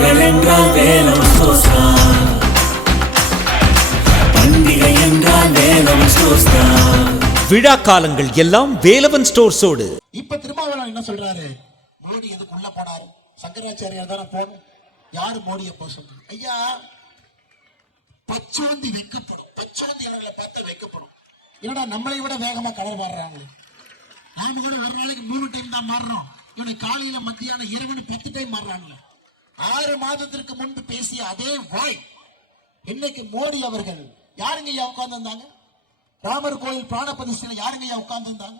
பண்டிகைகள் என்றால் வேலம் சோஸ்தா பண்டிகை என்றால் வேலம் சோஸ்தா விழா காலங்கள் எல்லாம் வேலவன் ஸ்டோர்ஸோடு. இப்ப திருமாவளவன் என்ன சொல்றாரு? மோடி எதுக்கு உள்ள போனாரு? சங்கராச்சாரியார் தானே போகணும். யாரு மோடியை போக சொன்னது ஐயா பச்சோந்தி வைக்கப்படும். பச்சோந்தி அவர்களை பார்த்து வைக்கப்படும். என்னடா நம்மளை விட வேகமா கடல் மாறுறாங்க நாம கூட ஒரு நாளைக்கு மூணு டைம் தான் மாறுறோம் இவனை காலையில மத்தியானம் இரவுன்னு பத்து டைம் மாறுறாங்க ஆறு மாதத்திற்கு முன்பு பேசிய அதே வாய் இன்னைக்கு மோடி அவர்கள் யாருங்க ஐயா உட்கார்ந்து ராமர் கோயில் பிராண பிரதிஷ்டையில யாருங்க ஐயா உட்கார்ந்து இருந்தாங்க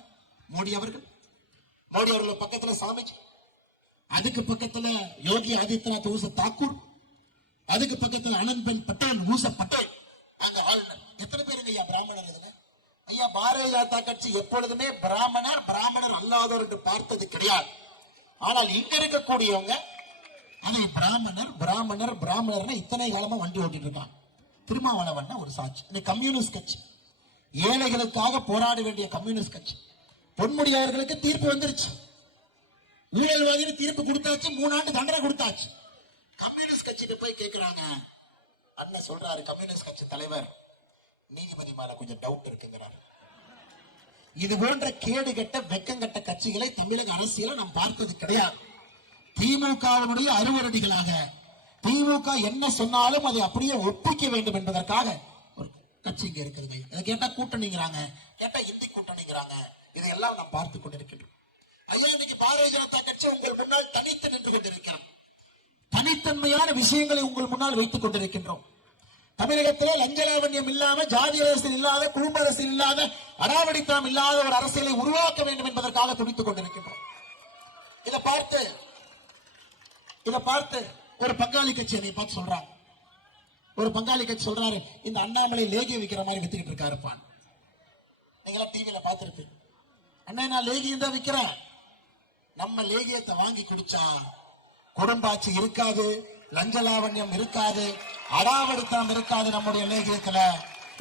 மோடி அவர்கள். மோடி அவர்கள் பக்கத்துல சாமிஜி அதுக்கு பக்கத்துல யோகி ஆதித்யநாத் ஊச தாக்கூர் அதுக்கு பக்கத்துல அனந்த்பென் பட்டேல் ஊச பட்டேல். அங்க ஆளுநர். எத்தனை பேருங்க ஐயா பிராமணர் இதுல? ஐயா பாரதிய ஜனதா கட்சி எப்பொழுதுமே பிராமணர் பிராமணர் அல்லாதவர் என்று பார்த்தது கிடையாது. ஆனால் இங்க இருக்கக்கூடியவங்க அதை பிராமணர் பிராமணர் பிராமணர்னு இத்தனை காலமா வண்டி ஓட்டிட்டு இருக்கான் திருமாவளவன் ஒரு சாட்சி. இந்த கம்யூனிஸ்ட் கட்சி. ஏழைகளுக்காக போராட வேண்டிய கம்யூனிஸ்ட் கட்சி. பொன்முடியவர்களுக்கு தீர்ப்பு வந்துருச்சு. ஊழல்வாதிகள் தீர்ப்பு கொடுத்தாச்சு மூணு ஆண்டு தண்டனை கொடுத்தாச்சு. கம்யூனிஸ்ட் கட்சிட்டு போய் கேக்குறாங்க. அண்ணன் சொல்றாரு கம்யூனிஸ்ட் கட்சி தலைவர் நீதிபதி மேல கொஞ்சம் டவுட் இருக்குங்கிறாரு. இது போன்ற கேடு கெட்ட வெக்கங்கட்ட கட்சிகளை தமிழக அரசியல நாம் பார்த்தது கிடையாது. திமுகவினுடைய அறுவரடிகளாக திமுக என்ன சொன்னாலும் அதை அப்படியே ஒப்பிக்க வேண்டும் என்பதற்காக ஒரு கட்சி இங்க இருக்குது அதை கேட்டா கூட்டணிங்கிறாங்க கேட்டா இந்தி கூட்டணிங்கிறாங்க. இதையெல்லாம் நாம் பார்த்து கொண்டிருக்கின்றோம். ஐயா இன்னைக்கு பாரதிய ஜனதா கட்சி உங்கள் முன்னால் தனித்து நின்று கொண்டிருக்கிறோம் தனித்தன்மையான விஷயங்களை உங்கள் முன்னால் வைத்துக் கொண்டிருக்கின்றோம். தமிழகத்தில் லஞ்சலாவண்யம் இல்லாம ஜாதி அரசியல் இல்லாத குடும்ப அரசியல் இல்லாத அடாவடித்தனம் இல்லாத ஒரு அரசியலை உருவாக்க வேண்டும் என்பதற்காக துடித்துக் கொண்டிருக்கின்றோம். இதை பார்த்து இதை பார்த்து ஒரு பங்காளி கட்சி என்னை பார்த்து சொல்றாங்க. ஒரு பங்காளி கட்சி சொல்றாரு இந்த அண்ணாமலை லேகி விக்கிற மாதிரி வித்துக்கிட்டு இருக்காருப்பான் நீங்களாம் டிவியில பார்த்திருப்பீங்க. அண்ணா நான் லேகியம் தான் விற்கிறேன் நம்ம லேகியத்தை வாங்கி குடிச்சா குடும்பாட்சி இருக்காது லஞ்ச லாவண்யம் இருக்காது அடாவடித்தனம் இருக்காது நம்முடைய லேகியத்துல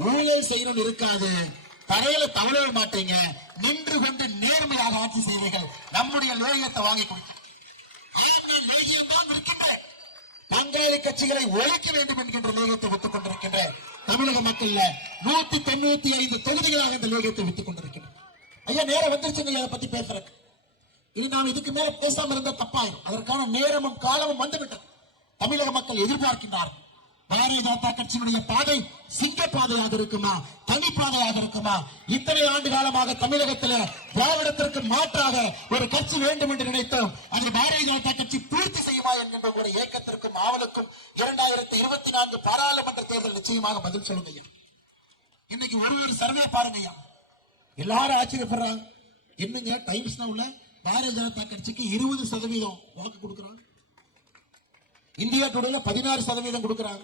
ஊழல் செய்யணும் இருக்காது. தரையில தவழ மாட்டீங்க. நின்று கொண்டு நேர்மையாக ஆட்சி செய்வீர்கள். நம்முடைய லேகியத்தை வாங்கி குடிச்சு பங்காளி கட்சிகளை ஒழிக்க வேண்டும் என்கின்ற லேகத்தை விட்டுக் கொண்டிருக்கின்ற தமிழக மக்கள்ல நூத்தி தொண்ணூத்தி ஐந்து தொகுதிகளாக இந்த லேகத்தை விட்டுக் கொண்டிருக்கின்றன. ஐயா நேரம் வந்துருச்சுங்க அதை பத்தி பேசுறதுக்கு. இனி நாம் இதுக்கு மேல பேசாம இருந்தா தப்பாயிரும். அதற்கான நேரமும் காலமும் வந்துவிட்டது. தமிழக மக்கள் எதிர்பார்க்கின்றார்கள். பாரதிய ஜனதா கட்சியினுடைய பாதை சிங்க பாதையாக இருக்குமா? தனி பாதையாக இருக்குமா? இத்தனை ஆண்டு காலமாக தமிழகத்தில் திராவிடத்திற்கு மாற்றாக ஒரு கட்சி வேண்டும் என்று நினைத்தோம். அதை பாரதிய ஜனதா கட்சி பூர்த்தி செய்யுமா என்கின்ற ஒரு ஏக்கத்திற்கும் ஆவலுக்கும் இரண்டாயிரத்தி இருபத்தி நான்கு பாராளுமன்ற தேர்தல் நிச்சயமாக பதில் சொல்லுங்க இன்னைக்கு ஒரு ஒரு சர்வே பாருங்க எல்லாரும் ஆச்சரியப்படுறாங்க. என்னங்க டைம்ஸ் நவுல பாரதிய ஜனதா கட்சிக்கு இருபது சதவீதம் வாக்கு கொடுக்குறாங்க. இந்தியா டுடேல பதினாறு சதவீதம் கொடுக்குறாங்க.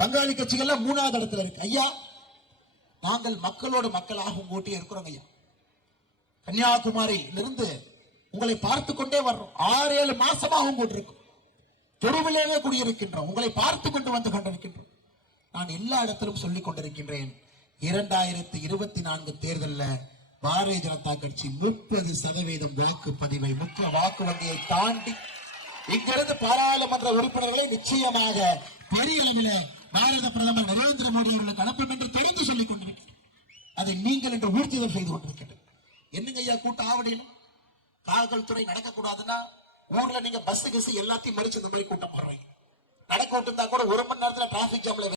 பங்காளி கட்சிகள்லாம் மூணாவது இடத்துல இருக்கு. ஐயா நாங்கள் மக்களோட மக்களாக உங்கூட்டி இருக்கிறோம் ஐயா. கன்னியாகுமரியிலிருந்து இருந்து உங்களை பார்த்து கொண்டே வர்றோம். ஆறு ஏழு மாசமாகவும் உங்கூட்டு இருக்கும் தெருவிலேயே குடியிருக்கின்றோம். உங்களை பார்த்து கொண்டு வந்து கொண்டிருக்கின்றோம். நான் எல்லா இடத்திலும் சொல்லிக் கொண்டிருக்கின்றேன் இரண்டாயிரத்தி இருபத்தி நான்கு தேர்தலில் பாரதிய ஜனதா கட்சி முப்பது சதவீதம் வாக்குப்பதிவை முக்கிய வாக்கு வங்கியை தாண்டி இங்கிருந்து பாராளுமன்ற உறுப்பினர்களை நிச்சயமாக பெரிய அளவில் பாரத பிரதமர் நரேந்திர மோடி அவர்களுக்கு அனுப்பும் என்று தொடர்ந்து சொல்லிக் கொண்டிருக்கிறேன். அதை நீங்கள் என்று ஊர்ஜிதம் செய்து கொண்டிருக்கிறேன். என்னங்க ஐயா கூட்டம் ஆவடியும் காவல்துறை நடக்கக்கூடாதுன்னா ஊர்ல நீங்க பஸ் கிஸ் எல்லாத்தையும் மறிச்சு இந்த மாதிரி கூட்டம் போடுறீங்க. நடக்க விட்டுருந்தா கூட ஒரு மணி நேரத்துல டிராபிக் ஜாம்ல